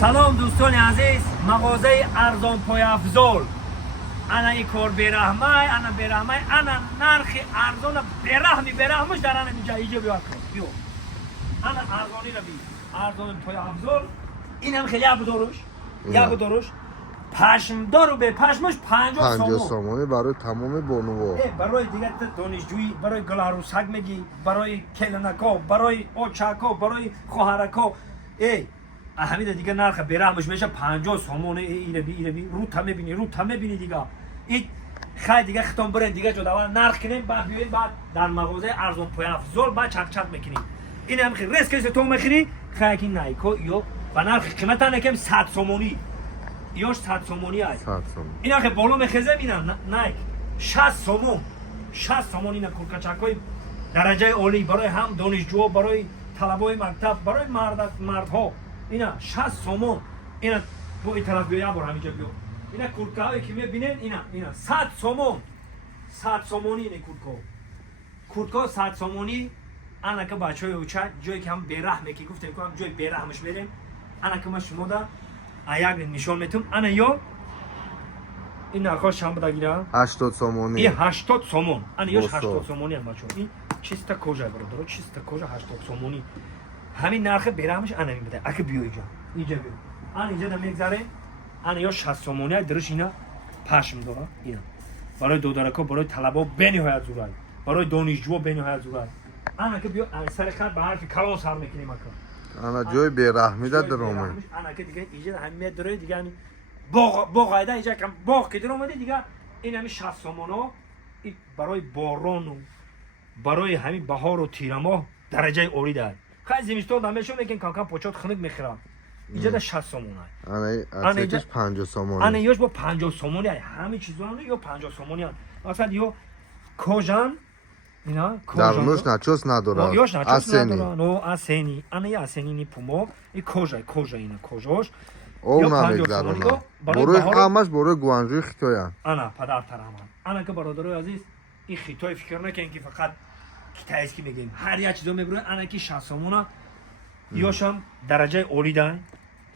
سلام دوستان عزیز، مغازه ارزان پای افزال. انا این کار برحمه، انا برحمه، انا نرخ ارزان برحمش در انا اینجا ایجا بیاد کن. بیو. انا ارزانی رو بی. ارزان پای افزال. این هم خیلی عبدالروش. پشمدارو به پشمش 50 سامانی برای تمام بانوها. برای دیگه دانشجویی، برای گلعروسک میگی، برای کلنکا، برای اوچکا، برای خواهرکا. همین دیگه نرخ برحمش میشه 50 سامانه. اینه بی رو تا میبینی دیگه. این خیلی دیگه ختم برن دیگه جدا نرخ کنیم بعد بیاین بعد در مغازه ارزان پای افزال بعد چک میکنیم. این هم خیلی ریسک تو میخری خیلی نایکو یا با نرخ قیمت نکم 100 سامانی. یاش 100 سامانی است. اینا که بالا میخزه میرن نایک 60 سامون اینا کورکچکای درجه عالی برای هم دانشجو، برای طلبای مکتب، برای مردها. اینا 60 سامون. اینا تو این طرف بیا بر همینجا بیا. اینا کورکایی که میبینین اینا 100 سامون. 100 سامانی اینه کورکا 100 سامانی. انا که بچهای اوچا جایی که هم برحمه که گفتم که هم جای برحمش بریم. انا که ما شما دا یک نشان میتونم. انا یا این نرخاش هم بدگیرم 80 سامانی. این 80 سامون. انا یاش 80 سامانی هم بچه. این چیستا کجا برادر؟ چیستا کجا 80 سامانی. همین نرخ برحمش انا میده. اگه بیو اینجا بیو. انا اینجا دم میگذره. انا یا 60 سامانی درش اینا پشم داره. اینا برای دودارکا، برای طلبا بنهایت ضرورت، برای دانشجو بنهایت ضرورت. انا که بیو سر خط به حرف کلان سر میکنیم اکا. انا جای برحمی داد درومه. انا که دیگه اینجا همین داره دیگه همین باغ قاعده اینجا کم باغ که درومه دیگه این همین 60 سامانا برای باران و برای همین بهار و تیرما درجه اولی داره. خیلی زمستون دمیشون میگن کم پوچات خنک میخرن. اینجا ده 60 سامانه. انا اتش 50 سامانه. انا یوش با 50 سامانی همین چیزا یا 50 سامانی مثلا یا کوژان اینا درونش نچوس نداره. یاش نچوس نداره. نو اسنی. انا یا اسنی نی پومو. این کوژا اینا کوژاش. او نمیگذارونه. برای همش برای گوانجوی خیتویان. انا پدر ترمان. انا که برادرای عزیز این خیتوی فکر نکنین که فقط کیتایس کی میگیم. هر یک چیزو میبره. انا که 60 سامونا یاشم درجه اولی دارن.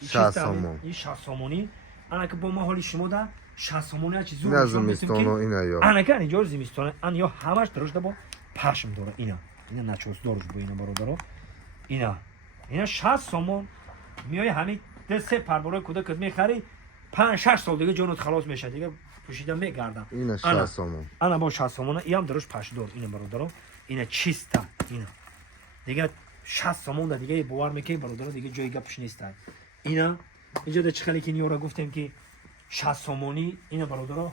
60 سامون. این 60 سامونی. انا که با ما حالی شما دا 60 سامونی چیزو نه زمستون و اینا یا. انا که اینجا زمستون ان یا همش درشت با پشم داره اینا نچوس دارش با اینا برادرها. اینا 60 سامون میای همین سه پربارای کودک میخری 5-6 سال دیگه جونت خلاص میشه دیگه پوشیدن میگردن. اینا 60 سامون. انا با 60 سامون اینم درش پشت دار اینا برادرها. اینا چیستا اینا دیگه 60 سامون دیگه باور میکنی برادرها دیگه جای گپش نیست. اینا اینجا چه خالی که نیورا گفتم که 60 سامونی اینا برادرها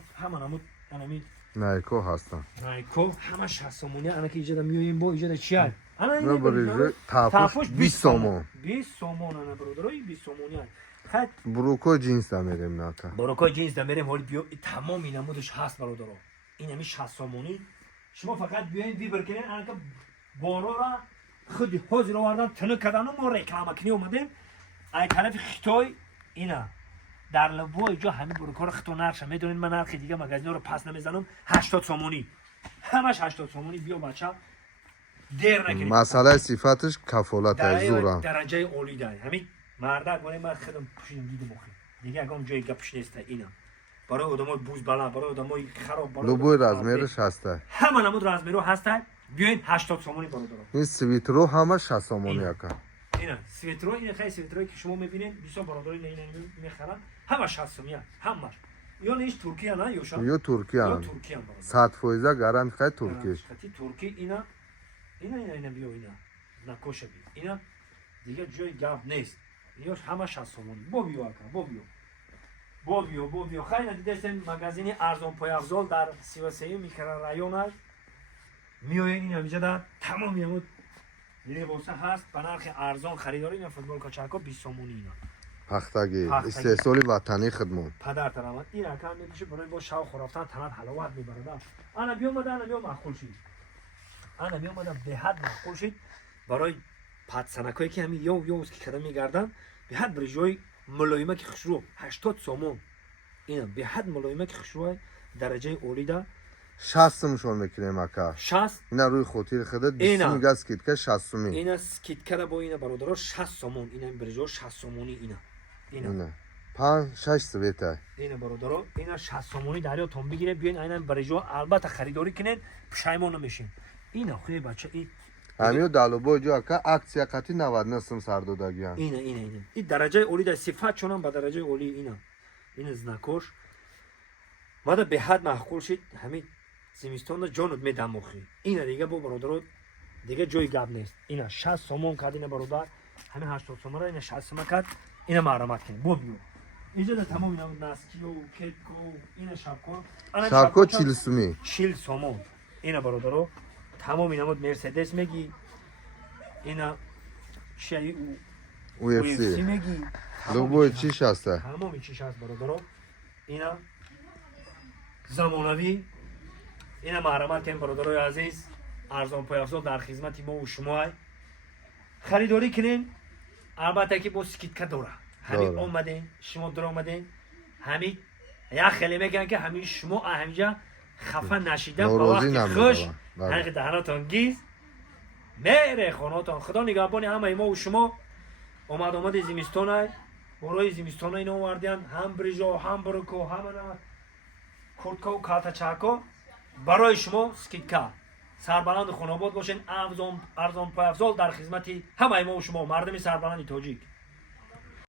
همین نایکو هستن. نایکو همه 60 سامونی. انا که اینجا میایم با اینجا چیه؟ انا اینو بریزه تاپوش 20 سامون. 20 سامون انا برادرای 20 سامونی. خد بروکو جینس دا میریم نه تا. بروکو جینس دا میریم حالی بیو تمام اینا مودش هست برادرها. این همین 60 سامونی. شما فقط بیاین بیبر کنین. انا که بارا را خود حاضر آوردن تنک کردن و ما رکلام کنی اومدیم. ای طرف خیتوی اینا در لبوی جا همین بروکا رو خطو نرشه. میدونین من نرخ دیگه مغازه رو پس نمیزنم. 80 سامونی. همش 80 سامونی. بیا بچه دیر نکنید. مسئله صفتش کفالت زورم. درجه اولی داره. همین مردک برای من خودم پوشیدم دیدم مخی. دیگه اگه جای گپش نیست اینا. برای آدمای بوز بالا، برای آدمای خراب، برای لبوی رزمیرش هسته. همه نمود رزمیرو هسته. بیاین 80 سامونی برادر. این سویترو همه 60 سامونی اکا. اینا سویترو این خیلی سویترویی که شما میبینین 20 برادرای اینا میخرن. همه 60 سامی همش. یا نیش ترکیه نه یوشا. یا ترکیه. 100% گارانت خیلی ترکیه. خیلی ترکی اینا بیو اینا. نکوشه بی. اینا دیگه جای گپ نیست. یاش همه 60 سامونی. بیو اکا بیو. خیلی دیدستن مغازه ارزان پای افزال در 33 میکران رایون میوین اینا اینجا در تمام میمود لباسه هست به نرخ ارزان خریداری. اینا فوتبال کچکا 20 سامونی اینا. پختگی استحصالی وطنی خدمت. پدر ترامد این رقم میشه برای با شاو خرافtan تنت حلاوت میبرد. انا بیام معقول شید. به حد معقول شید برای پدسنکایی که همین یو که کدام میگردن به حد برای جای ملایمه که خشرو 80 سامون. اینا به حد ملایمه که خشرو درجه اولی ده 60 مشون میکنیم اکا. 60 اینا روی خاطر خودت 20 میگه اسکیتکا 60 می. اینا اسکیتکا با اینا برادرها 60 سامون. اینا برای جای 60 سامونی اینا. اینا 5-6 سویته اینا برادرها اینا 60 سومونی دریاتون بگیره بیاین اینا برای جو البته خریداری کنین پشیمون نمیشین اینا خوی بچه همین دالوبو جو که اکسیا قطی 90 سم سردودگیان اینا این درجه اولی در صفت چونم به درجه اولی اینا زنکوش بعد به حد معقول شد همین زمستون جانت میدم مخی اینا دیگه با برادر دیگه جای گپ نیست اینا 60 سومون کد اینا برادر همین 80 سومون را اینا 60 سومون کد اینا مرامت کنیم بو بیو اینجا در تمام اینا نسکیو کتکو اینا شبکو 40 سومی 40 سومون اینا برادر تمام اینا مرسدس میگی اینا چی او اف سی میگی لوگو چیش هسته تمام چیش هست برادر اینا زمانوی اینا مرحمت کنیم برادرای عزیز ارزان پای افزال در خدمت ما و شما خریداری کنین البته که با سکیتکا داره همین اومدین شما در اومدین همین یا خیلی میگن که همین شما همینجا خفه نشیدن با وقتی خوش هنگه دهناتان گیز میره خاناتان خدا نگهبانی همه ما و شما اومد زمستان های برای زمستان های اینو وردیان هم بریجا هم برکو هم کورتکا و کاتچاکا برای شما سکیتکا سربلند خانواد باشین ارزان پای افزال در خدمت همه ما و شما مردم سربلند تاجیک